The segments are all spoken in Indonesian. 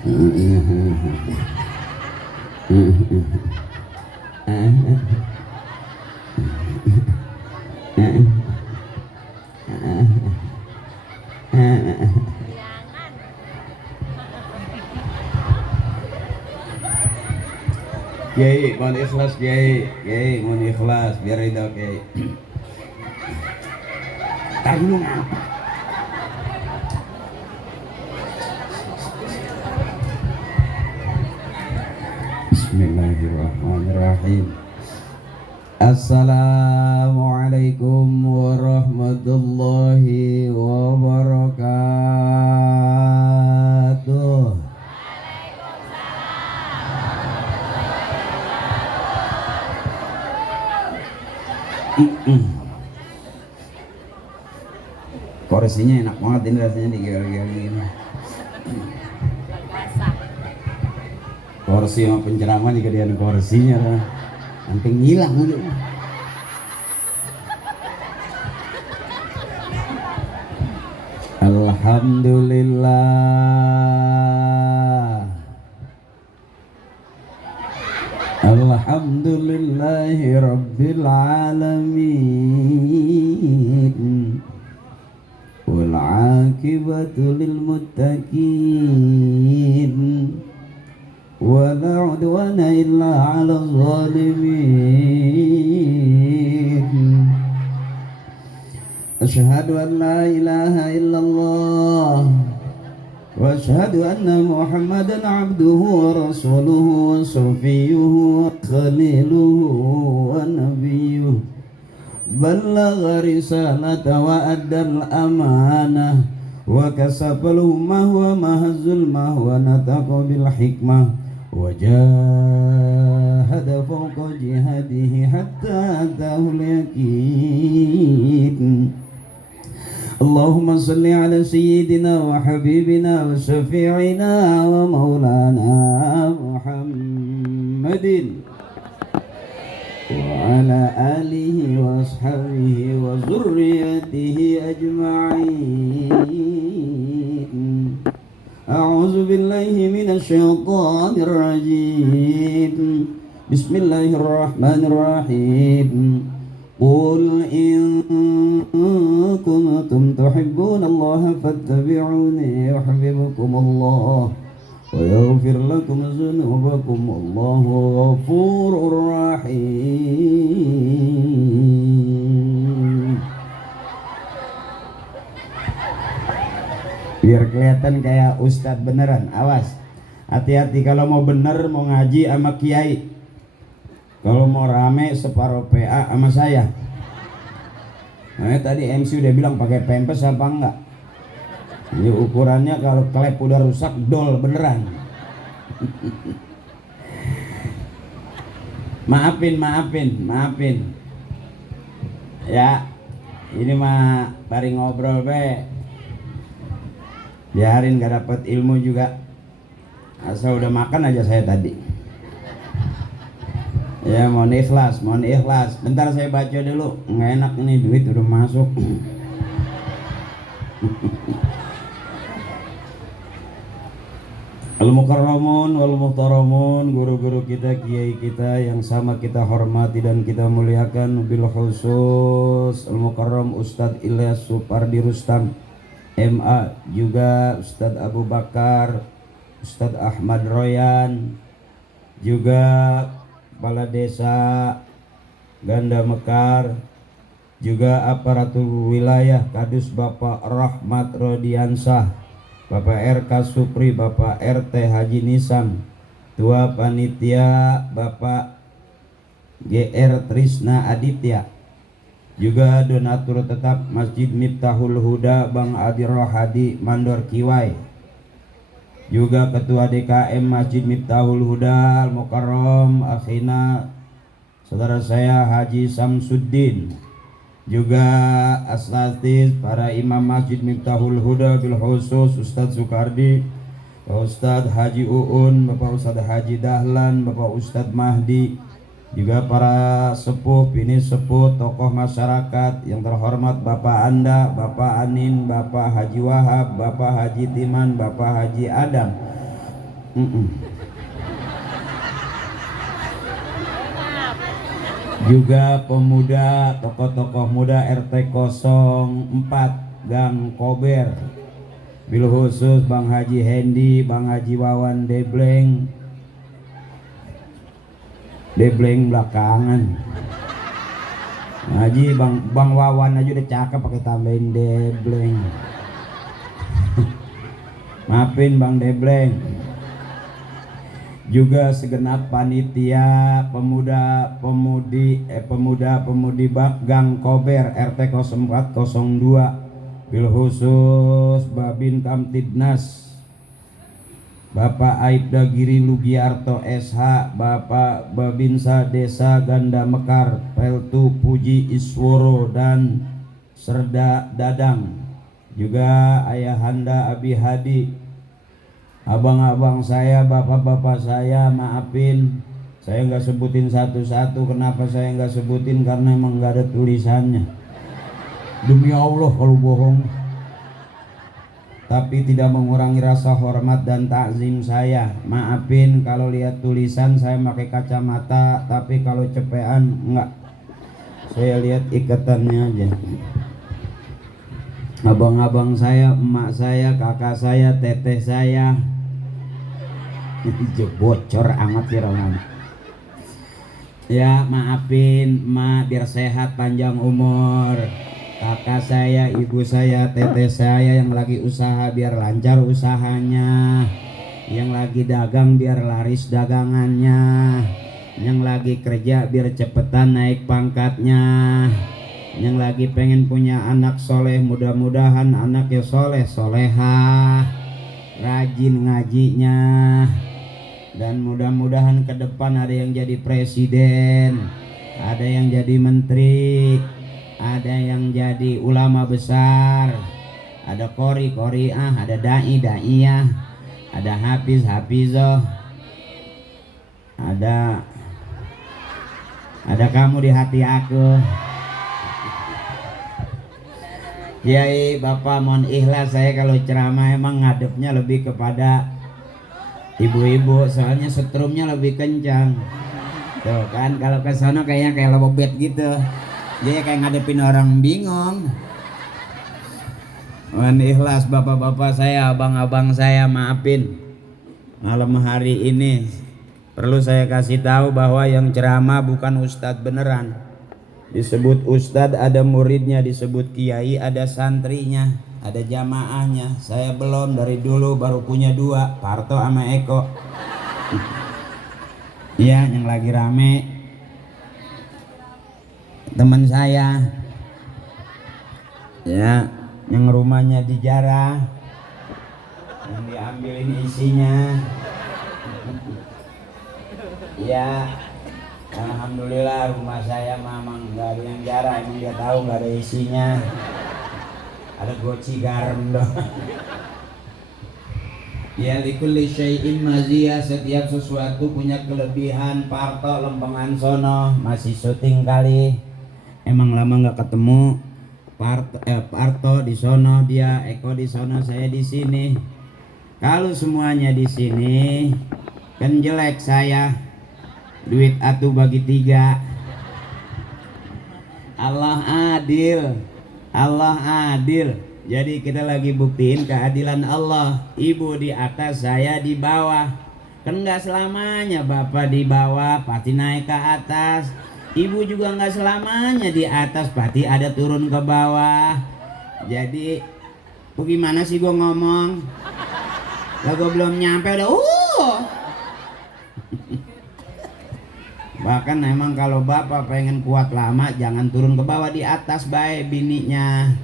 Kiai, mohon ikhlas Kiai, mohon ikhlas biar ridho Kiai. Tar dulu ngapa? Bismillahirrahmanirrahim. Assalamualaikum warahmatullahi wabarakatuh. Kursinya enak banget ini rasanya digel-gel gini. Kursi sama penceramah juga dia kursinya lah. Sampai ngilang gitu. Alhamdulillah. Alhamdulillahi Rabbil Alamin. Wal aqibatu lil muttaqin. Wala udwana illa 'alal zalimin. Asyhadu an la ilaha illallah wa asyhadu anna Muhammadan 'abduhu wa rasuluhu wa safiyuhu wa khaliluhu wa nabiyyuhu. Ballagha risalata wa addal amanah wa kasafal ummah wa mahazul mah wa nataqa bil hikmah wa jahada fawqa jihadihi hatta atahul yaqin. Allahumma salli ala sayyidina wa habibina wa syafi'ina wa maulana Muhammadin wa ala alihi wa ashabihi wa zurriyatihi ajma'in. A'udzu billahi minasy syaithanir rajim. Bismillahirrahmanirrahim. Qul in kuntum tuhibbunallaha fattabi'uni yuhibbukumullah wa yaghfir lakum dzunubakum wallahu ghafurur rahim. Biar kelihatan kayak ustadz beneran, awas hati-hati kalau mau bener mau ngaji sama kiai. Kalau mau rame separuh PA sama saya. Nah, tadi MC udah bilang pakai pempes apa enggak? Ini ukurannya kalau klep udah rusak dol beneran. Maafin. Ya, ini mah bari ngobrol be. Biarin gak dapet ilmu juga. Asal udah makan aja saya tadi. Ya mohon ikhlas. Bentar saya baca dulu. Nggak enak ini duit udah masuk. Al-Mukarramun wal Muhtaramun, guru-guru kita, kiai kita yang sama kita hormati dan kita muliakan, bil khusus Al-Mukarram Ustadz Ilyas Supardi Rustam MA, juga Ustadz Abu Bakar, Ustadz Ahmad Royan, juga Kepala Desa Ganda Mekar, juga aparatur wilayah Kadus Bapak Rahmat Rodiansah, Bapak RK Supri, Bapak RT Haji Nisam, Tua Panitia Bapak GR Trisna Aditya, juga donatur tetap Masjid Miftahul Huda Bang Adi Rohadi Mandor Kiwai, juga Ketua DKM Masjid Miftahul Huda Al-Mukarram akhina saudara saya Haji Samsuddin, juga asatiz para imam Masjid Miftahul Huda bil khusus Ustadz Sukardi, Bapak Ustadz Haji Uun, Bapak Ustadz Haji Dahlan, Bapak Ustadz Mahdi, juga para sepuh, bini sepuh, tokoh masyarakat yang terhormat Bapak Anda, Bapak Anin, Bapak Haji Wahab, Bapak Haji Timan, Bapak Haji Adam, Juga pemuda, tokoh-tokoh muda RT 04 Gang Kober, bil khusus Bang Haji Hendi, Bang Haji Wawan Debleng belakangan. Haji Bang Wawan aja udah cakep pakai tambahin Debleng. Maafin Bang Debleng. Juga segenap panitia pemudi Gang Kober RT 0402, bil khusus Babin Kamtibnas Bapak Aibda Giri Lugiarto SH, Bapak Babinsa Desa Ganda Mekar Peltu Puji Isworo dan Serda Dadang. Juga Ayahanda Abi Hadi, abang-abang saya, bapak-bapak saya, maafin saya nggak sebutin satu-satu. Kenapa saya nggak sebutin? Karena emang nggak ada tulisannya. Demi Allah kalau bohong, tapi tidak mengurangi rasa hormat dan takzim saya. Maafin kalau lihat tulisan saya pakai kacamata, tapi kalau cepean enggak, saya lihat ikatannya aja. Abang-abang saya, emak saya, kakak saya, teteh saya, bocor amat ya Roman. Ya maafin emak, biar sehat panjang umur. Kakak saya, ibu saya, teteh saya yang lagi usaha biar lancar usahanya, yang lagi dagang biar laris dagangannya, yang lagi kerja biar cepetan naik pangkatnya, yang lagi pengen punya anak soleh, mudah-mudahan anaknya soleh solehah, rajin ngajinya, dan mudah-mudahan ke depan ada yang jadi presiden, ada yang jadi menteri, ada yang jadi ulama besar, ada qori-qoriah, ada dai-daiyah, ada hafiz-hafizah, ada kamu di hati aku. Kiai Bapak mohon ikhlas, saya kalau ceramah emang ngadepnya lebih kepada ibu-ibu, soalnya setrumnya lebih kencang. Tuh kan, kalau ke sono kayaknya kayak lobet gitu. Jadi kayak ngadepin orang bingung. Mohon ikhlas bapak-bapak saya, abang-abang saya, maafin. Malam hari ini perlu saya kasih tahu bahwa yang ceramah bukan ustadz beneran. Disebut ustadz ada muridnya, disebut kiai ada santrinya, ada jamaahnya. Saya belum, dari dulu baru punya dua, Parto sama Eko. Iya, yang lagi rame teman saya, ya, yang rumahnya dijarah, yang diambilin isinya. Ya, alhamdulillah rumah saya memang nggak ada yang jarah, emang dia tahu nggak ada isinya, ada goci garam doang. Ya, likulli syai'in maziyah, setiap sesuatu punya kelebihan. Parto Lempengan sono masih syuting kali, emang lama nggak ketemu. Parto di sono, dia Eko di sono, saya di sini. Kalau semuanya di sini kan jelek saya, duit atuh bagi tiga. Allah adil, Allah adil. Jadi kita lagi buktiin keadilan Allah. Ibu di atas, saya di bawah. Kan nggak selamanya bapak di bawah pasti naik ke atas. Ibu juga nggak selamanya di atas pasti ada turun ke bawah. Jadi bagaimana sih gue ngomong? Lah gue belum nyampe udah Bahkan emang kalau bapak pengen kuat lama jangan turun ke bawah, di atas baik bininya.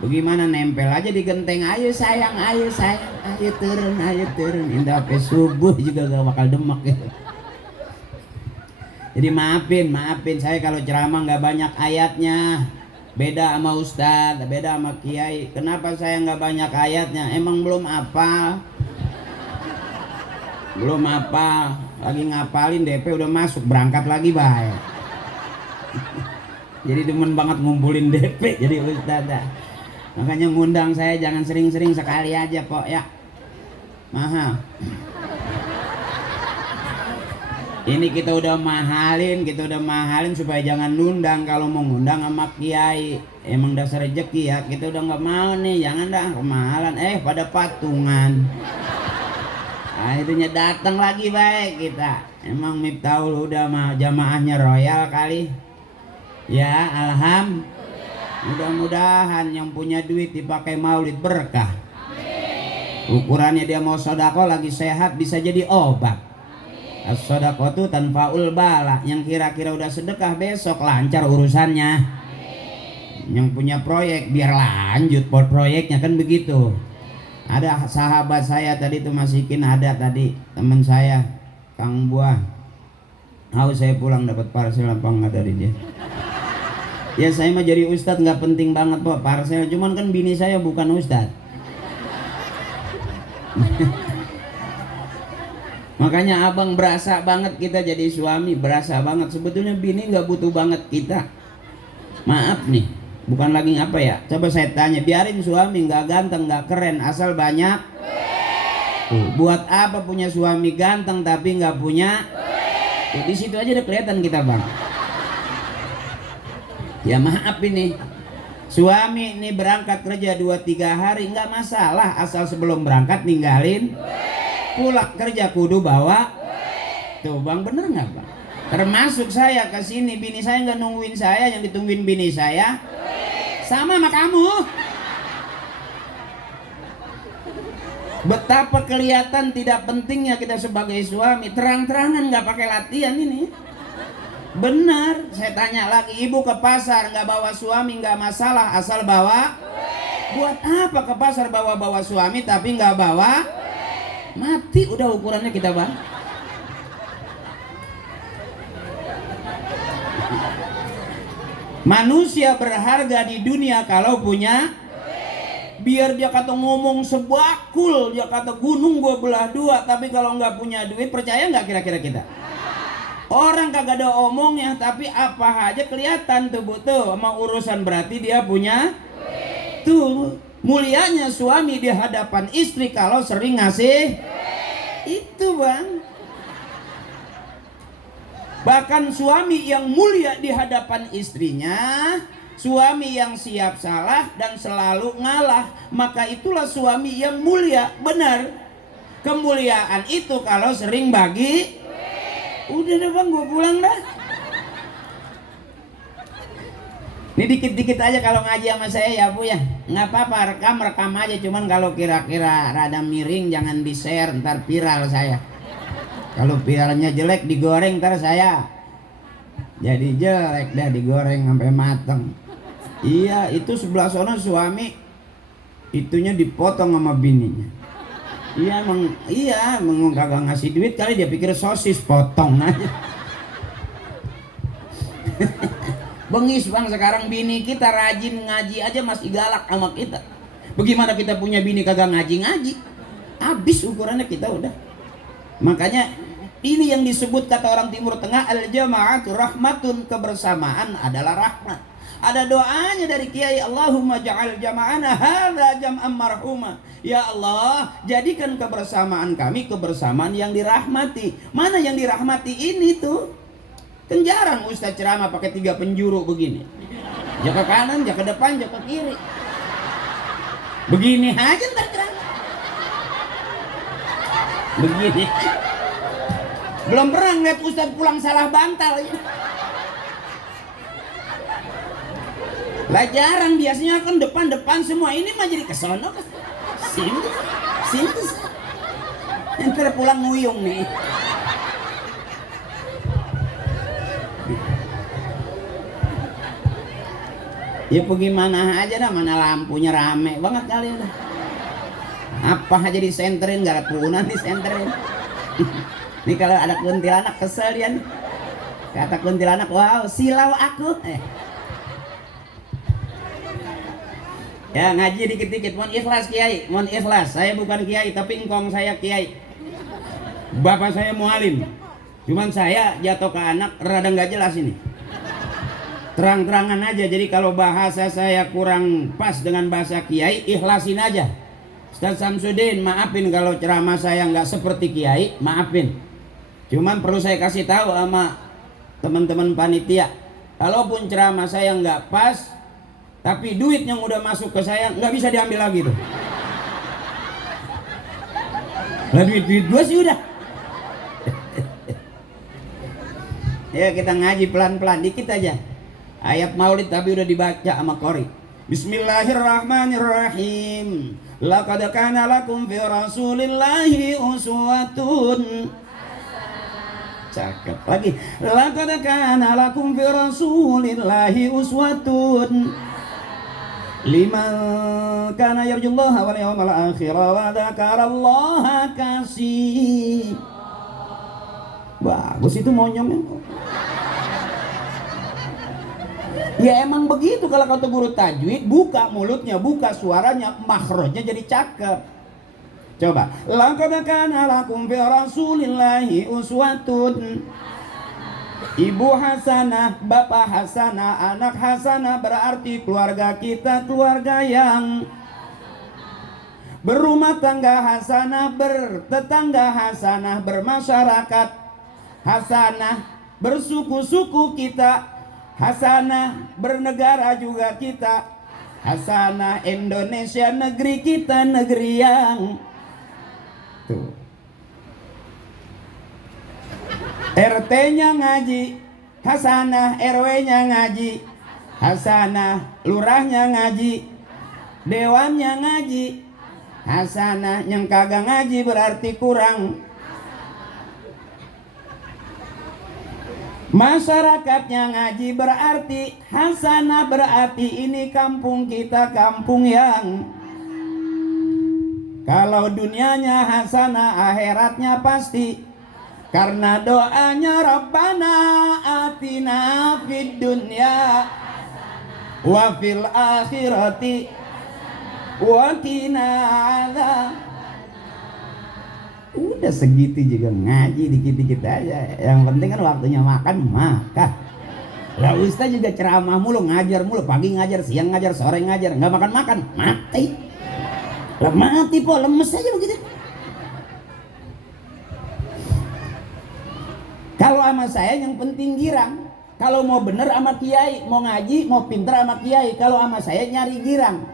Bagaimana, nempel aja di genteng, ayo sayang, ayo turun, indah sampai subuh juga gak bakal demek ya. Jadi maafin saya kalau ceramah nggak banyak ayatnya, beda sama ustadz, beda sama kiai. Kenapa saya nggak banyak ayatnya? Emang belum hafal, lagi ngapalin DP udah masuk, berangkat lagi baik. Jadi demen banget ngumpulin DP jadi ustadz. Makanya ngundang saya jangan sering-sering, sekali aja pok ya, mahal. Ini kita udah mahalin supaya jangan nundang. Kalau mau ngundang sama kiai emang dasar rezeki ya, kita udah nggak mau nih, jangan dah kemahalan, pada patungan. Nah itunya datang lagi baik kita. Emang Miftahul udah mah jamaahnya royal kali ya. Mudah-mudahan yang punya duit dipakai maulid berkah. Ukurannya dia mau sodako lagi sehat bisa jadi obat. As-sodaqatu tanfaul bala. Yang kira-kira udah sedekah besok lancar urusannya. Yang punya proyek biar lanjut proyeknya kan begitu. Ada sahabat saya tadi tuh masikin, ada tadi teman saya Kang Buah. Saya pulang dapat parcel apa nggak dari dia. Ya saya mah jadi ustadz nggak penting banget kok parcel. Cuman kan bini saya bukan ustadz. Makanya abang berasa banget kita jadi suami, berasa banget. Sebetulnya bini nggak butuh banget kita. Maaf nih, bukan lagi apa ya. Coba saya tanya, biarin suami nggak ganteng, nggak keren, asal banyak. Buat apa punya suami ganteng tapi nggak punya? Di situ aja udah kelihatan kita bang. Ya maaf ini, suami ini berangkat kerja 2-3 hari nggak masalah, asal sebelum berangkat ninggalin. Pulang kerja kudu bawa. Tuh bang, bener nggak bang? Termasuk saya ke sini, bini saya nggak nungguin saya, yang ditungguin bini saya sama kamu. Betapa kelihatan tidak pentingnya kita sebagai suami, terang-terangan nggak pakai latihan ini. Benar, saya tanya lagi, ibu ke pasar nggak bawa suami nggak masalah, asal bawa. Buat apa ke pasar bawa suami tapi nggak bawa? Mati udah ukurannya kita bang. Manusia berharga di dunia kalau punya. Biar dia kata ngomong sebakul, dia kata gunung gua belah dua, tapi kalau nggak punya duit percaya nggak kira-kira kita? Orang kagak ada omongnya tapi apa aja kelihatan tuh butuh sama urusan, berarti dia punya. Tuh mulianya suami di hadapan istri kalau sering ngasih itu bang. Bahkan suami yang mulia di hadapan istrinya, suami yang siap salah dan selalu ngalah, maka itulah suami yang mulia. Benar, kemuliaan itu kalau sering bagi. Udah deh bang, gue pulang dah. Ini dikit-dikit aja kalau ngaji sama saya ya bu ya, nggak apa-apa, rekam aja. Cuman kalau kira-kira rada miring jangan di share, ntar viral saya. Kalau viralnya jelek digoreng, ntar saya jadi jelek dah, digoreng sampai mateng. Iya, itu sebelah sana suami itunya dipotong sama bininya. Emang kagak ngasih duit kali, dia pikir sosis, potong aja. Bengis bang, sekarang bini kita rajin ngaji aja masih galak sama kita. Bagaimana kita punya bini kagak ngaji-ngaji? Habis ukurannya kita udah. Makanya ini yang disebut kata orang Timur Tengah, al-jama'atu rahmatun, kebersamaan adalah rahmat. Ada doanya dari kiai, Allahumma ja'al jama'ana hadza jam'an marhuma. Ya Allah, jadikan kebersamaan kami kebersamaan yang dirahmati. Mana yang dirahmati ini tuh? Kan jarang ustaz ceramah pakai 3 penjuru begini. Jak ke kanan, jak ke depan, jak ke kiri. Begini aja ntar ceramah. Begini. Belum pernah ngeliat ustaz pulang salah bantal ya. Lah jarang, biasanya kan depan-depan semua, ini mah jadi kesono ke sini. Ntar pulang nguyung nih. Ya bagaimana aja dah, mana lampunya rame banget kali dah. Apa aja disenterin, gak ada punan disenterin. Nih kalau ada kuntilanak kesel dia nih. Kata kuntilanak, wow silau aku. Ya ngaji dikit-dikit, mohon ikhlas kiai, mohon ikhlas. Saya bukan kiai tapi engkong saya kiai. Bapak saya mualim. Cuman saya jatuh ke anak rada nggak jelas ini. Terang-terangan aja, jadi kalau bahasa saya kurang pas dengan bahasa kiai, ikhlasin aja. Ustaz Samsudin, maafin kalau ceramah saya nggak seperti kiai, maafin. Cuman perlu saya kasih tahu sama teman-teman panitia, kalaupun ceramah saya nggak pas, tapi duit yang udah masuk ke saya nggak bisa diambil lagi tuh. Lah duit gua sih udah. Ya kita ngaji pelan-pelan dikit aja. Ayat maulid tapi udah dibaca sama Qori. Bismillahirrahmanirrahim. Laqad kana lakum fi rasulillahi uswatun. Cakep lagi. Laqad kana lakum fi rasulillahi uswatun liman kana yarjullaha wal yawmal akhir wa dzakarallaha katsir. Bagus itu monyongnya. Ya emang begitu kalau kata guru tajwid, buka mulutnya, buka suaranya, makhrajnya jadi cakep. Coba. Laqad kana lakum fi rasulillahi uswatun. Ibu hasanah, bapak hasanah, anak hasanah, berarti keluarga kita keluarga yang berumah tangga hasanah, bertetangga hasanah, bermasyarakat hasanah, bersuku-suku kita hasanah, bernegara juga kita hasanah. Indonesia negeri kita negeri yang tuh. RT-nya ngaji hasanah, RW-nya ngaji hasanah, lurahnya ngaji, dewannya ngaji hasanah. Yang kagak ngaji berarti kurang. Masyarakatnya ngaji berarti hasanah, berarti ini kampung kita kampung yang kalau dunianya hasanah, akhiratnya pasti. Karena doanya Rabbana atina fid dunya wa fil akhirati wa qina adzabannar. Udah segitu juga ngaji dikit-dikit aja. Yang penting kan waktunya makan makan. Lah Ustaz juga ceramah mulu, ngajar mulu, pagi ngajar, siang ngajar, sore ngajar, nggak makan mati. Lah mati po, lemes aja begitu. Kalau sama saya yang penting girang. Kalau mau bener sama kiai, mau ngaji, mau pinter sama kiai. Kalau sama saya nyari girang.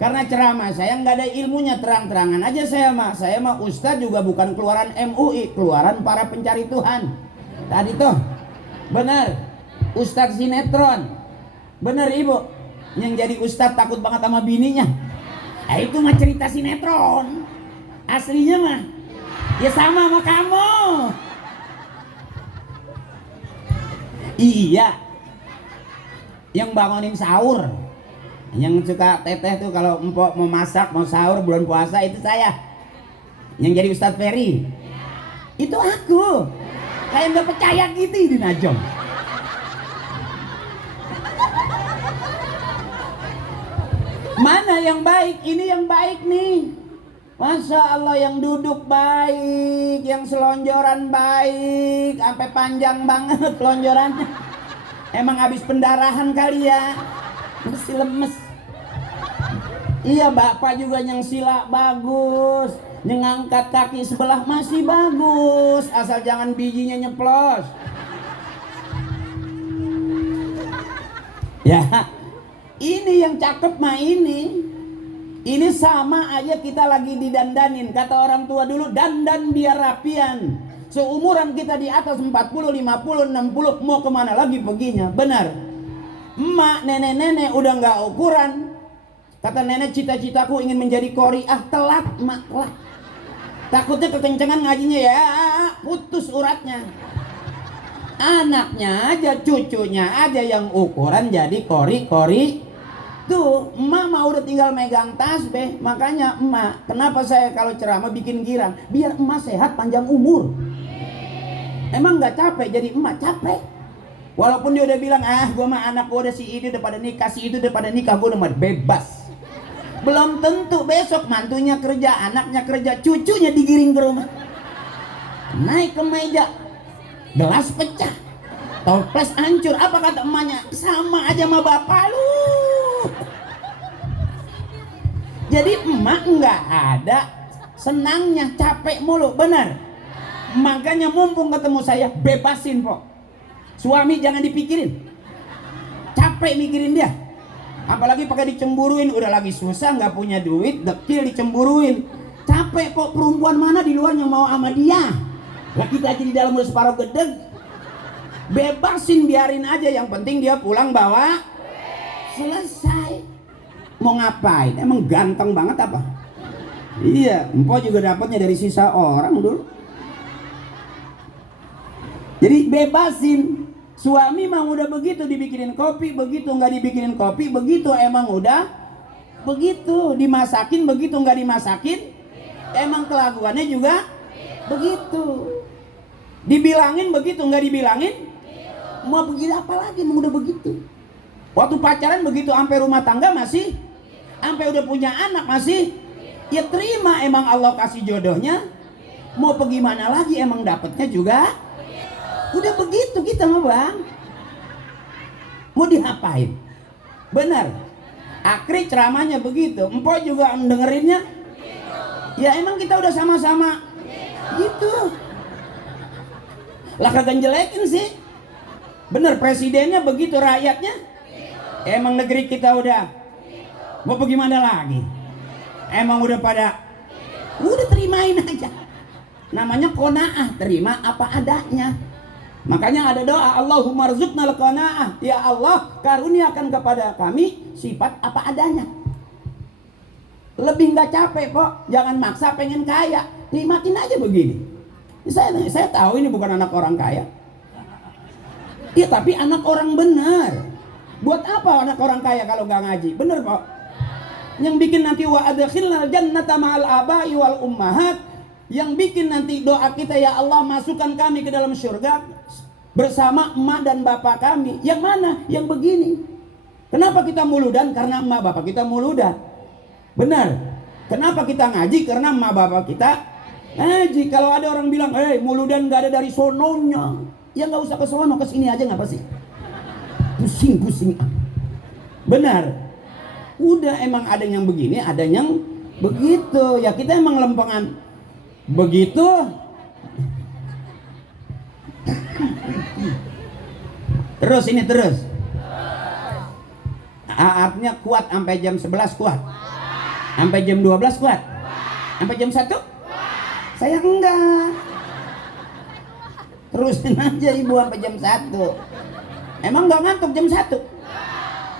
Karena ceramah saya nggak ada ilmunya, terang-terangan aja saya mah ustadz juga bukan keluaran MUI, keluaran para pencari Tuhan. Tadi tuh bener ustadz sinetron, bener ibu. Yang jadi ustadz takut banget sama bininya. Itu mah cerita sinetron. Aslinya mah ya sama kamu. Iya, yang bangunin sahur, yang suka teteh tuh kalau empok mau masak, mau sahur bulan puasa itu saya. Yang jadi Ustadz Ferry, itu aku. Kayak nggak percaya gitu di Najong. Mana yang baik? Ini yang baik nih. Masya Allah, yang duduk baik, yang selonjoran baik, sampai panjang banget selonjorannya. Emang habis pendarahan kali ya, mesti lemes. Iya, bapak juga yang sila bagus, yang ngangkat kaki sebelah masih bagus, asal jangan bijinya nyeplos. Ya, ini yang cakep mah ini. Ini sama aja kita lagi didandanin. Kata orang tua dulu, dandan biar rapian. Seumuran kita di atas 40, 50, 60, mau kemana lagi perginya? Benar. Emak, nenek-nenek udah nggak ukuran. Kata nenek, cita-citaku ingin menjadi qori'ah. Telat, emak, telat. Takutnya kekencangan ngajinya ya, putus uratnya. Anaknya aja, cucunya aja yang ukuran jadi qori. Tuh, emak mah udah tinggal megang tasbih. Makanya emak, kenapa saya kalau ceramah bikin girang? Biar emak sehat panjang umur. Emang nggak capek jadi emak? Capek. Walaupun dia udah bilang, gua mah anak gua udah si ini udah pada nikah, si itu udah pada nikah, gua udah mah bebas. Belum tentu besok mantunya kerja, anaknya kerja, cucunya digiring ke rumah. Naik ke meja, gelas pecah, toples hancur. Apa kata emaknya? Sama aja sama bapak lu. Jadi emak nggak ada senangnya, capek mulu, benar. Makanya mumpung ketemu saya, bebasin kok. Suami jangan dipikirin, capek mikirin dia. Apalagi pakai dicemburuin, udah lagi susah nggak punya duit, dekil dicemburuin. Capek kok, perempuan mana di luar yang mau sama dia? Lah kita aja di dalam udah separuh gedeg. Bebasin, biarin aja, yang penting dia pulang bawa. Selesai. Mau ngapain? Emang ganteng banget apa? Iya, empo juga dapatnya dari sisa orang dulu. Jadi bebasin. Suami mah udah begitu, dibikinin kopi begitu, nggak dibikinin kopi begitu, emang udah begitu. Dimasakin begitu, nggak dimasakin emang kelakuannya juga begitu. Dibilangin begitu, nggak dibilangin mau begitu. Apa lagi, emang udah begitu. Waktu pacaran begitu, sampai rumah tangga masih, sampai udah punya anak masih. Ya terima, emang Allah kasih jodohnya. Mau pergi mana lagi, emang dapetnya juga udah begitu kita mah bang. Mau diapain? Benar. Akri ceramahnya begitu, empo juga dengerinnya. Ya emang kita udah sama-sama gitu. Lah kagak jelekin sih. Bener, presidennya begitu, rakyatnya emang negeri kita udah mau pergi mana lagi. Emang udah pada udah terimain aja. Namanya qanaah, terima apa adanya. Makanya ada doa, Allahumma rzuqnal qanaah, ya Allah karuniakan kepada kami sifat apa adanya. Lebih nggak capek kok, jangan maksa pengen kaya, nikmatin aja begini. Saya tahu ini bukan anak orang kaya. Iya, tapi anak orang benar. Buat apa anak orang kaya kalau nggak ngaji? Bener kok. Yang bikin nanti wa adkhilnal jannata ma'al abai wal ummahat, yang bikin nanti doa kita, ya Allah masukkan kami ke dalam surga bersama emak dan bapak kami. Yang mana? Yang begini. Kenapa kita muludan? Karena emak bapak kita muludan. Benar. Kenapa kita ngaji? Karena emak bapak kita ngaji. Kalau ada orang bilang, muludan gak ada dari sononya, ya nggak usah ke sono, ke sini aja ngapa sih? Pusing-pusing. Benar. Udah, emang ada yang begini, ada yang begitu. Ya kita emang lempengan begitu. Terus ini terus. Artinya kuat sampai jam 11 kuat. Sampai jam 12 kuat. Sampai jam 1? Saya enggak. Terusin aja ibu sampai jam 1. Emang enggak ngantuk jam 1?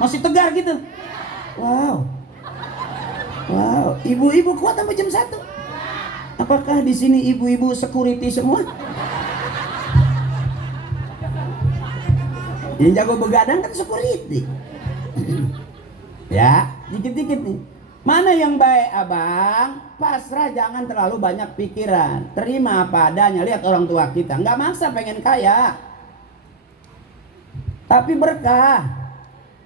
Masih tegar gitu. Wow. Wow, ibu-ibu kuat sampai jam 1. Apakah di sini ibu-ibu security semua? Yang jago begadang kan security. Ya, dikit-dikit nih. Mana yang baik abang? Pasrah, jangan terlalu banyak pikiran. Terima apa adanya. Lihat orang tua kita, nggak maksa pengen kaya, tapi berkah.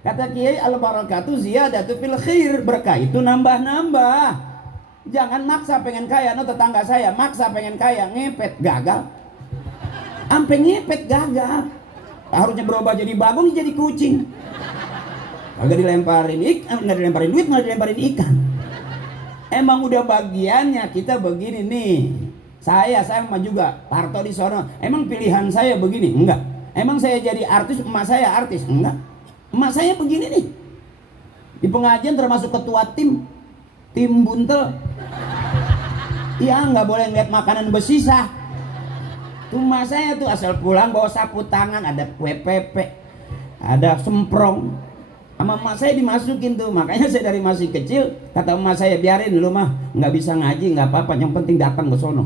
Kata Kiai, al-barakatu ziyadatu fil khair. Berkah itu nambah-nambah. Jangan maksa pengen kaya. No, tetangga saya maksa pengen kaya, ngepet, gagal. Sampai ngepet gagal. Harusnya berubah jadi bagong, jadi kucing. Agak dilemparin nggak dilemparin duit, malah dilemparin ikan. Emang udah bagiannya kita begini nih. Saya mah juga Parto di sono. Emang pilihan saya begini? Enggak. Emang saya jadi artis, emak saya artis? Enggak. Emak saya begini nih. Di pengajian termasuk ketua tim buntel. Iya, nggak boleh ngeliat makanan bersisa. Tuh emak saya tuh asal pulang bawa sapu tangan, ada kue pepe, ada semprong. Sama emak saya dimasukin tuh. Makanya saya dari masih kecil kata emak saya, biarin lu mah nggak bisa ngaji nggak apa-apa, yang penting datang ke sono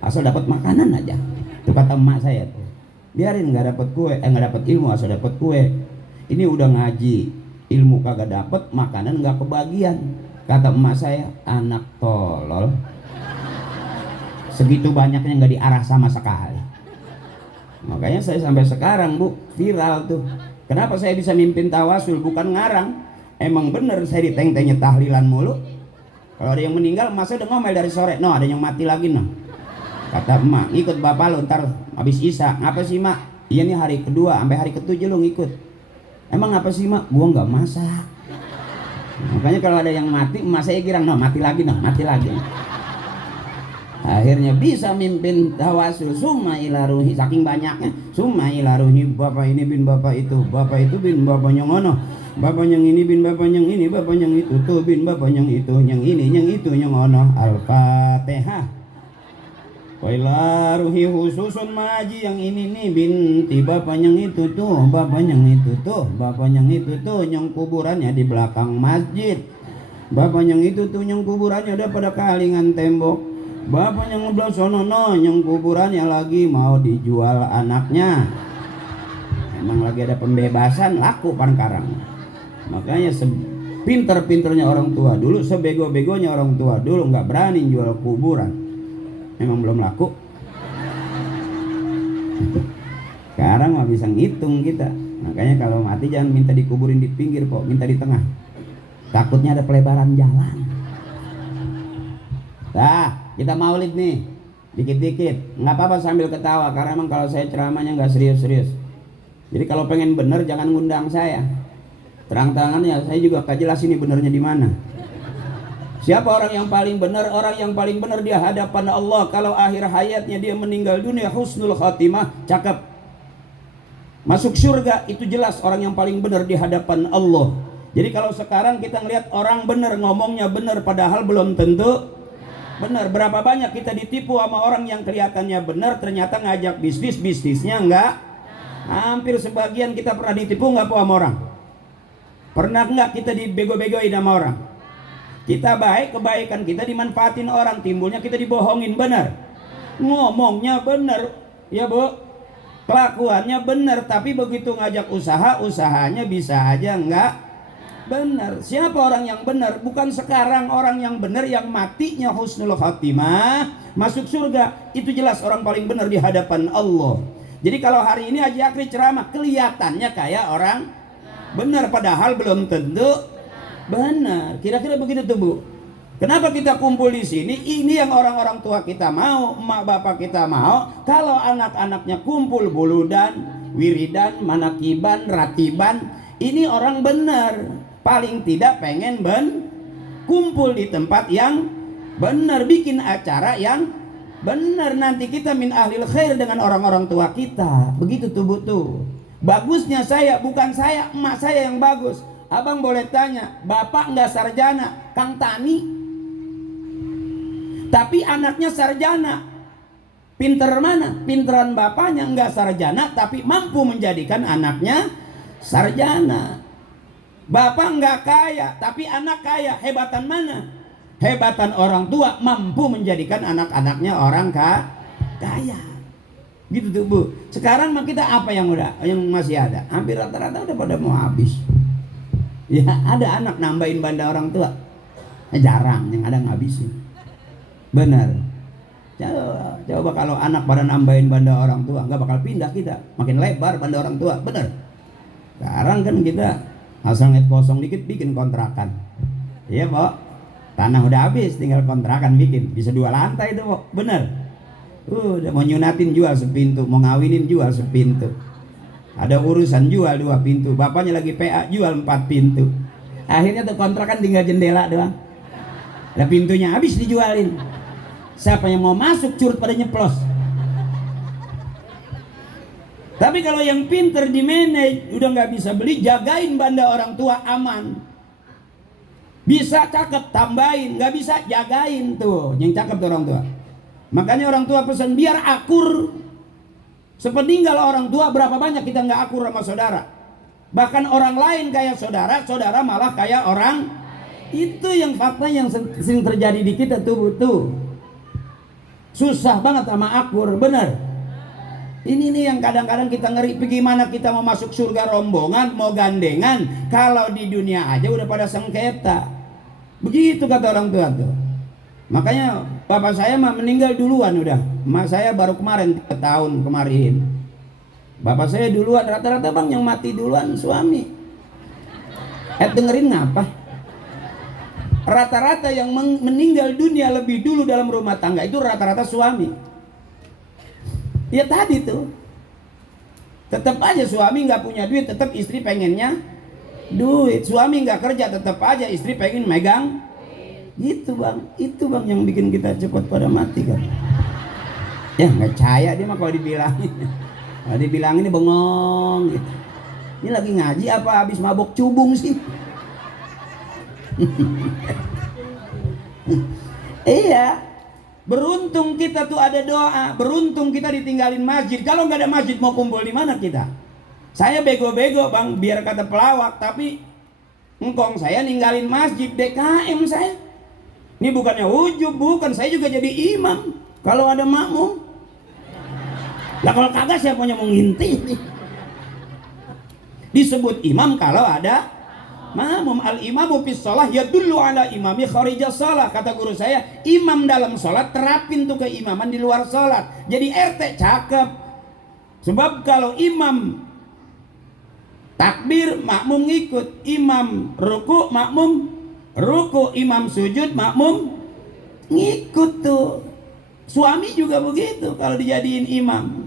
asal dapat makanan aja. Itu kata emak saya tuh. Biarin nggak dapat kue, nggak dapat ilmu, asal dapat kue. Ini udah ngaji, ilmu kagak dapat, makanan nggak kebagian. Kata emak saya, anak tolol. Segitu banyaknya nggak diarah sama sekali. Makanya saya sampai sekarang bu viral tuh. Kenapa saya bisa mimpin tawasul? Bukan ngarang. Emang bener saya diteng-tengnya tahlilan mulu. Kalau ada yang meninggal, emak saya udah ngomel dari sore. No, ada yang mati lagi no. Kata emak, ngikut bapak lu ntar habis isya. Ngapa sih mak? Iya nih hari kedua, sampai hari ketujuh lu ngikut. Emang apa sih mak? Gua nggak masak. Makanya kalau ada yang mati, emak saya girang, no mati lagi no, mati lagi. Akhirnya bisa mimpin tawasul summa ila ruhi, saking banyaknya summa ila ruhi, bapak ini bin bapak itu bin bapaknya ngono, bapak yang ini bin bapak yang ini, bapak yang itu tuh bin bapak yang itu, yang ini yang itu yang ngono. Al-Fatihah. Wa ila ruhi khususun maji, yang ini nih binti bapak yang itu tuh, bapak yang itu tuh, bapak yang itu tuh, yang kuburannya di belakang masjid. Bapak yang itu tuh, yang kuburannya udah pada kalingan tembok. Bapak yang ngebelah sono no, yang kuburannya lagi mau dijual anaknya. Emang lagi ada pembebasan, laku pankarang. Makanya sepinter-pinternya orang tua dulu, sebego-begonya orang tua dulu nggak berani jual kuburan. Memang belum laku. Sekarang mah bisa ngitung kita. Makanya kalau mati jangan minta dikuburin di pinggir kok, minta di tengah. Takutnya ada pelebaran jalan. Nah, kita maulid nih, dikit-dikit, nggak apa-apa sambil ketawa, karena emang kalau saya ceramahnya nggak serius-serius. Jadi kalau pengen bener jangan ngundang saya. Terang-terangannya saya juga gak jelas ini benernya di mana. Siapa orang yang paling benar? Orang yang paling benar di hadapan Allah kalau akhir hayatnya dia meninggal dunia husnul khatimah, cakep. Masuk surga itu jelas orang yang paling benar di hadapan Allah. Jadi kalau sekarang kita ngelihat orang benar, ngomongnya benar padahal belum tentu benar. Berapa banyak kita ditipu sama orang yang kelihatannya benar, ternyata ngajak bisnisnya enggak. Hampir sebagian kita pernah ditipu enggak sama orang? Pernah enggak kita dibego-begoin sama orang? Kita baik, kebaikan kita dimanfaatin orang, timbulnya kita dibohongin, benar. Ngomongnya benar, ya Bu, kelakuannya benar, tapi begitu ngajak usaha, usahanya bisa aja enggak benar. Siapa orang yang benar? Bukan sekarang orang yang benar yang matinya husnul khatimah masuk surga, itu jelas orang paling benar di hadapan Allah. Jadi kalau hari ini Haji Akri ceramah kelihatannya kayak orang benar padahal belum tentu benar. Kira-kira begitu tuh Bu. Kenapa kita kumpul di sini? Ini yang orang-orang tua kita mau, emak bapak kita mau. Kalau anak-anaknya kumpul buludan, wiridan, manakiban, ratiban, ini orang benar. Paling tidak pengen kumpul di tempat yang benar, bikin acara yang benar. Nanti kita min ahlil khair dengan orang-orang tua kita. Begitu tuh Bu tuh. Bagusnya saya, bukan saya, emak saya yang bagus. Abang boleh tanya, bapak nggak sarjana, Kang Tani, tapi anaknya sarjana. Pinter mana? Pinteran bapaknya nggak sarjana, tapi mampu menjadikan anaknya sarjana. Bapak nggak kaya, tapi anak kaya. Hebatan mana? Hebatan orang tua mampu menjadikan anak-anaknya orang kaya. Gitu tuh Bu. Sekarang mah kita apa yang masih ada? Hampir rata-rata udah pada mau habis. Ya ada anak nambahin banda orang tua, jarang, yang ada ngabisin. Benar. Coba kalau anak pada nambahin banda orang tua, nggak bakal pindah kita, makin lebar banda orang tua. Benar. Sekarang kan kita asal ngeliat kosong dikit bikin kontrakan. Iya Pak, tanah udah habis tinggal kontrakan bikin, bisa 2 lantai itu Pak. Benar. Udah mau nyunatin jual sepintu, mau ngawinin jual sepintu. Ada urusan jual 2 pintu, bapaknya lagi PA jual 4 pintu. Akhirnya tuh kontrakan tinggal jendela doang. Lah pintunya habis dijualin. Siapa yang mau masuk curut pada nyeplos. Tapi kalau yang pinter di manage, udah nggak bisa beli, jagain banda orang tua aman. Bisa cakep tambahin, nggak bisa jagain tuh, yang cakep tuh orang tua. Makanya orang tua pesan biar akur. Sepeninggal orang tua berapa banyak kita nggak akur sama saudara. Bahkan orang lain kayak saudara, saudara malah kayak orang. Itu yang fakta yang sering terjadi di kita tuh. Susah banget sama akur, bener. Ini nih yang kadang-kadang kita ngeri. Bagaimana kita mau masuk surga rombongan, mau gandengan, kalau di dunia aja udah pada sengketa. Begitu kata orang tua tuh. Makanya bapak saya mah meninggal duluan udah. Emak saya baru kemarin 3 tahun kemarin. Bapak saya duluan, rata-rata bang yang mati duluan suami. Dengerin ngapa? Rata-rata yang meninggal dunia lebih dulu dalam rumah tangga itu rata-rata suami. Ya tadi tuh. Tetap aja suami nggak punya duit, tetap istri pengennya duit. Suami nggak kerja, tetap aja istri pengen megang Gitu bang, itu bang yang bikin kita cepat pada mati kan. Ya nggak percaya dia mah kalau dibilangin. Kalau dibilangin ini bengong gitu. Ini lagi ngaji apa habis mabok cubung sih? Iya, beruntung kita tuh ada doa, beruntung kita ditinggalin masjid. Kalau nggak ada masjid mau kumpul di mana kita? Saya bego-bego bang, biar kata pelawak, tapi engkong saya ninggalin masjid DKM saya. Ini bukannya ujub, bukan, saya juga jadi imam. Kalau ada makmum, lah kalau kagak siapa yang mau ngintip? Disebut imam kalau ada makmum. Al imamu fis shalah yadullu ala imami kharijas shalah. Kata guru saya, imam dalam sholat terapin tuh keimaman di luar sholat. Jadi RT cakep. Sebab kalau imam takbir makmum ngikut, imam ruku makmum ruku, imam sujud makmum ngikut tuh. Suami juga begitu kalau dijadiin imam.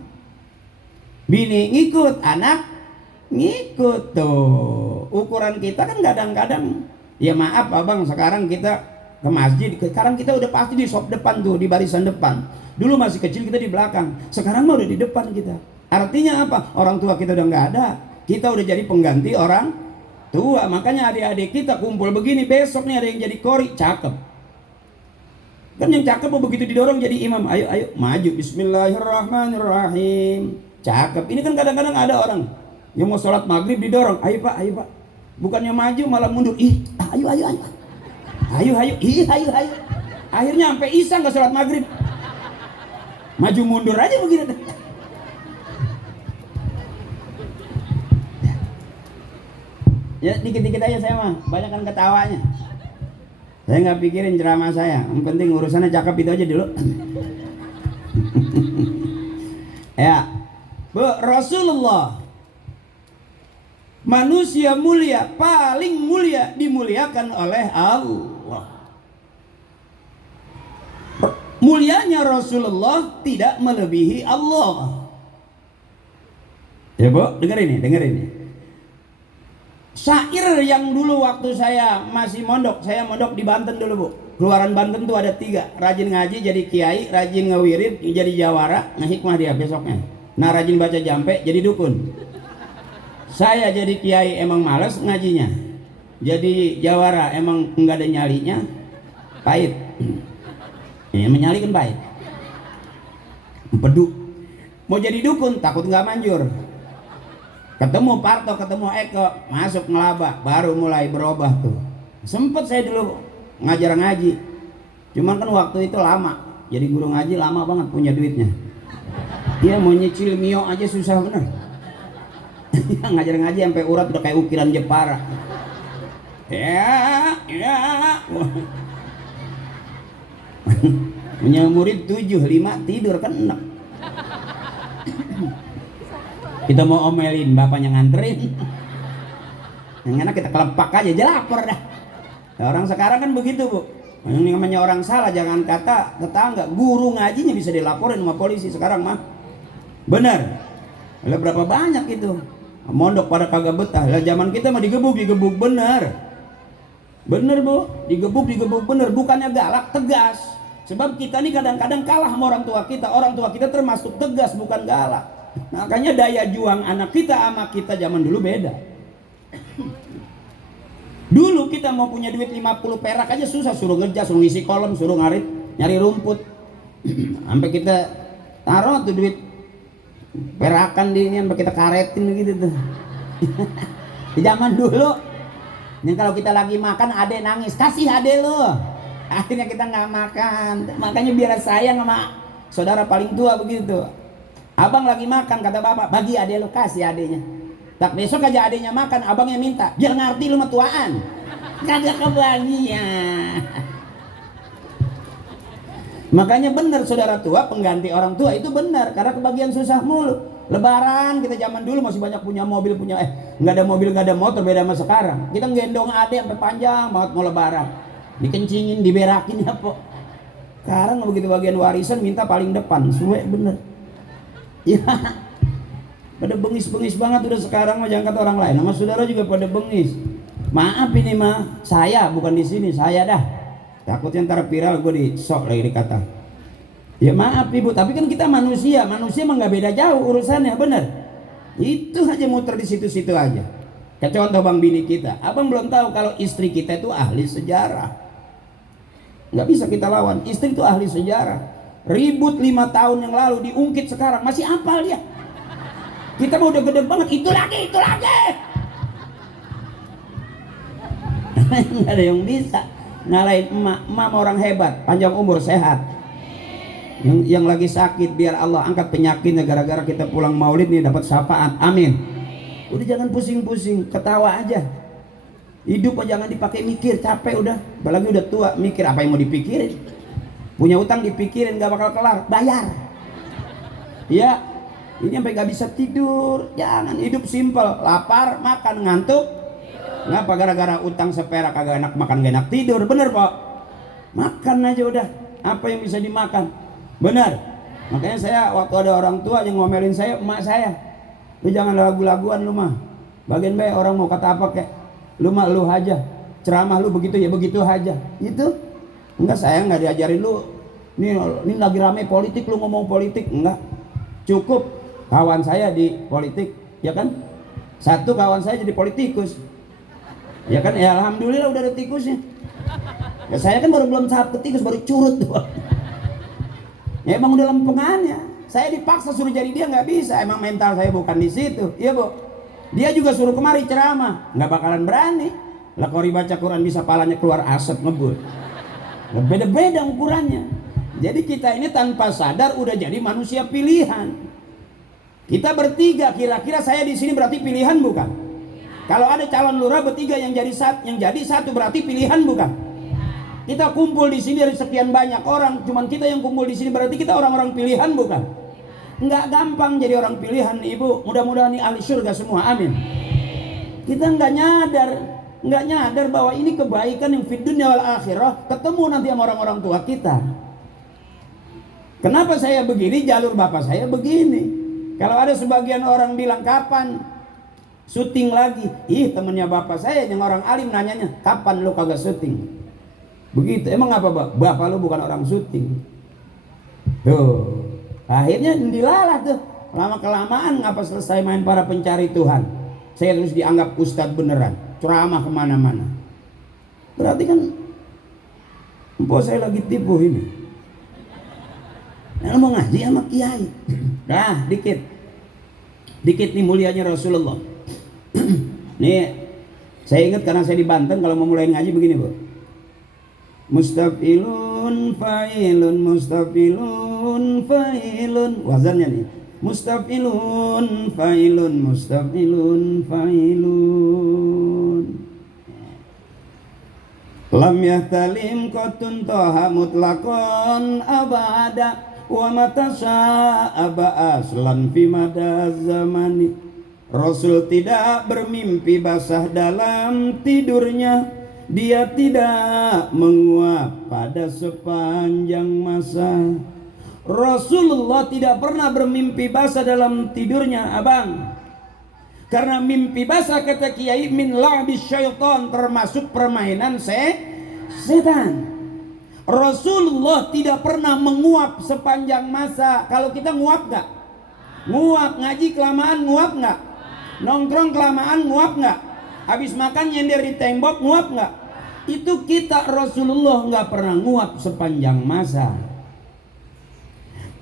Bini ngikut, anak ngikut tuh. Ukuran kita kan kadang-kadang, ya maaf abang, sekarang kita ke masjid, sekarang kita udah pasti di sop depan tuh, di barisan depan. Dulu masih kecil kita di belakang, sekarang mah udah di depan kita. Artinya apa? Orang tua kita udah nggak ada, kita udah jadi pengganti orang tua. Makanya adik-adik kita kumpul begini, besok nih ada yang jadi kori, cakep. Kan yang cakep begitu didorong jadi imam, ayo ayo maju, bismillahirrahmanirrahim, cakep. Ini kan kadang-kadang ada orang yang mau sholat maghrib didorong, ayo pak, bukannya maju malah mundur, ih ayo, ih ayo, akhirnya sampai isya nggak sholat maghrib, maju mundur aja begitu. Ya dikit-dikit aja saya mah, banyak kan ketawanya. Saya nggak pikirin ceramah saya, yang penting urusannya cakep itu aja dulu. Ya, Bu, Rasulullah manusia mulia, paling mulia, dimuliakan oleh Allah. Mulianya Rasulullah tidak melebihi Allah. Ya Bu, dengerin ini. Syair yang dulu waktu saya masih mondok, saya mondok di Banten dulu Bu. Keluaran Banten tuh ada 3, rajin ngaji jadi kiai, rajin ngewirid jadi jawara, hikmah dia besoknya. Nah rajin baca jampe jadi dukun. Saya jadi kiai emang males ngajinya, jadi jawara emang enggak ada nyalinya, pahit. Ini menyali kan pahit. Empedu. Mau jadi dukun takut nggak manjur. Ketemu Parto, ketemu Eko, masuk ngelaba, baru mulai berubah tuh. Sempet saya dulu ngajar ngaji, cuman kan waktu itu lama, jadi guru ngaji lama banget punya duitnya. Dia mau nyicil mio aja susah bener. Ngajar ngaji sampai urat udah kayak ukiran Jepara. Ya. Punya murid 7, 5 tidur kan 6. Kita mau omelin bapaknya nganterin. Yang enak kita kelepak aja lapar dah. Orang sekarang kan begitu Bu. Yang namanya orang salah jangan kata tetangga, guru ngajinya bisa dilaporin sama polisi sekarang mah. Bener. Lah berapa banyak itu mondok pada kagak betah. Lah zaman kita mah digebuk bener. Bener Bu, digebuk bener, bukannya galak, tegas. Sebab kita nih kadang-kadang kalah sama orang tua kita. Orang tua kita termasuk tegas bukan galak. Makanya daya juang anak kita sama kita zaman dulu beda. Dulu kita mau punya duit 50 perak aja susah, suruh ngejas, suruh ngisi kolom, suruh ngarit, nyari rumput. Sampai kita taruh tuh duit perakan di ini, sampai kita karetin gitu tuh. Di zaman dulu, yang kalau kita lagi makan ade nangis, kasih ade lo. Akhirnya kita nggak makan. Makanya biar sayang sama saudara paling tua begitu. Abang lagi makan, kata bapak, bagi ade lo, kasih adenya. Tak besok aja adenya makan, abangnya minta, biar ngerti lu metuaan. Kagak kebagian. Makanya benar saudara tua, pengganti orang tua itu benar, karena kebagian susah mulu. Lebaran kita zaman dulu masih banyak punya mobil, nggak ada mobil, nggak ada motor, beda sama sekarang. Kita gendong ade sampai panjang banget mau lebaran, dikencingin, diberakin ya po. Sekarang begitu bagian warisan minta paling depan, suwe bener. Ya, pada bengis-bengis banget udah sekarang mah, jangan kata orang lain. Sama saudara juga pada bengis. Maaf ini mah saya bukan di sini, saya dah. Takutnya ntar viral gue disok lagi dikata. Ya maaf ibu, tapi kan kita manusia mah nggak beda jauh urusannya, bener. Itu aja muter di situ-situ aja. Kayak contoh bang bini kita, abang belum tahu kalau istri kita itu ahli sejarah. Nggak bisa kita lawan, istri itu ahli sejarah. Ribut 5 tahun yang lalu diungkit sekarang masih hafal dia. Kita mau udah gede banget, itu lagi. Nggak ada yang bisa ngalahin emak orang hebat, panjang umur, sehat. Yang lagi sakit biar Allah angkat penyakitnya gara-gara kita pulang maulid nih dapat syafaat, amin. Udah jangan pusing-pusing, ketawa aja. Hidup aja jangan dipakai mikir, capek udah. Apalagi udah tua, mikir apa yang mau dipikirin. Punya utang dipikirin gak bakal kelar, bayar. Ya, ini sampai gak bisa tidur. Jangan, hidup simpel, lapar, makan, ngantuk. Ngapa gara-gara utang seperak kagak enak makan, gak enak tidur, bener Pak? Makan aja udah, apa yang bisa dimakan, bener. Makanya saya waktu ada orang tua yang ngomelin saya, emak saya, lu jangan lagu-laguan lu mah, bagian baik orang mau kata apa kek, lu mah lu aja, ceramah lu begitu ya begitu aja, itu enggak, saya enggak diajarin lu ini lagi rame politik lu ngomong politik, enggak. Cukup kawan saya di politik, ya kan, satu kawan saya jadi politikus, ya kan, ya alhamdulillah udah ada tikusnya. Ya, saya kan belum tahap ketikus, baru curut doang. Ya emang udah lempengannya. Saya dipaksa suruh jadi dia nggak bisa. Emang mental saya bukan di situ. Iya bu. Dia juga suruh kemari ceramah, nggak bakalan berani. Lah kalau dibaca Quran bisa palanya keluar asap ngebut. Beda-beda ukurannya. Jadi kita ini tanpa sadar udah jadi manusia pilihan. Kita bertiga, kira-kira saya di sini berarti pilihan bukan? Kalau ada calon lurah bertiga yang jadi satu berarti pilihan bukan? Kita kumpul di sini dari sekian banyak orang, cuman kita yang kumpul di sini berarti kita orang-orang pilihan bukan? Nggak gampang jadi orang pilihan ibu. Mudah-mudahan nih ahli surga semua, amin. Kita nggak nyadar bahwa ini kebaikan yang fid dunya wal akhirah, ketemu nanti sama orang-orang tua kita. Kenapa saya begini, jalur bapak saya begini. Kalau ada sebagian orang bilang kapan syuting lagi, ih temennya bapak saya yang orang alim nanyanya, kapan lu kagak syuting? Begitu, emang apa bapak lu bukan orang syuting? Tuh, akhirnya dilalah tuh, lama-kelamaan ngapa selesai main para pencari Tuhan, saya terus dianggap ustadz beneran, ceramah kemana-mana. Berarti kan empok saya lagi tipu ini. Nah, mau ngaji sama kiai. Dah, dikit nih mulianya Rasulullah. Nih, saya ingat karena saya di Banten kalau mau mulai ngaji begini bu. Mustafilun fa'ilun, mustafilun fa'ilun. Wazannya nih. Mustafilun fa'ilun, mustafilun fa'ilun. Lam yahtalim qatun toha mutlaqan abada wa matasa'aba aslan fi mada zamani. Rasul tidak bermimpi basah dalam tidurnya, dia tidak menguap pada sepanjang masa. Rasulullah tidak pernah bermimpi basah dalam tidurnya abang, karena mimpi basah kata kiai min la'bis syaitan, termasuk permainan setan. Rasulullah tidak pernah menguap sepanjang masa. Kalau kita nguap nggak? Nguap. Ngaji kelamaan nguap nggak? Nongkrong kelamaan nguap nggak? Habis makan nyender di tembok nguap nggak? Itu kita. Rasulullah nggak pernah nguap sepanjang masa.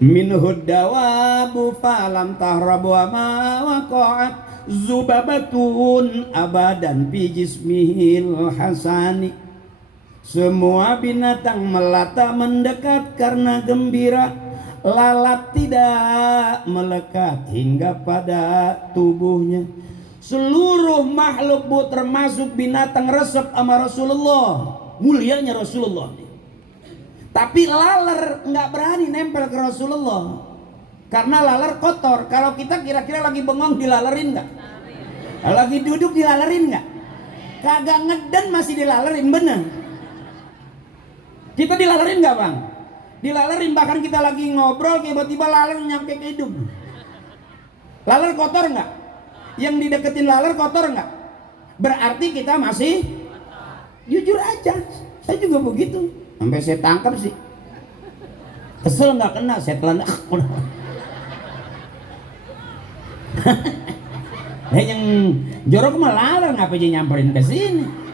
Minhud dawabu falam tahrabu ma waqa'at zubabatun abadan fi jismihil hasani. Semua binatang melata mendekat karena gembira, lalat tidak melekat hingga pada tubuhnya. Seluruh makhluk bu, termasuk binatang resep sama Rasulullah, mulianya Rasulullah. Tapi laler nggak berani nempel ke Rasulullah karena laler kotor. Kalau kita kira-kira lagi bengong dilalerin nggak? Lagi duduk dilalerin nggak? Kagak ngeden masih dilalerin, bener. Kita dilalerin nggak bang? Dilalerin, bahkan kita lagi ngobrol tiba-tiba laler nyampe ke hidung. Laler kotor nggak? Yang dideketin laler kotor nggak? Berarti kita masih jujur aja. Saya juga begitu. Sampai saya tangkap sih. Kesel nggak kena, saya telan. Yang jorok mah lalar ngapa dia nyamperin ke sini?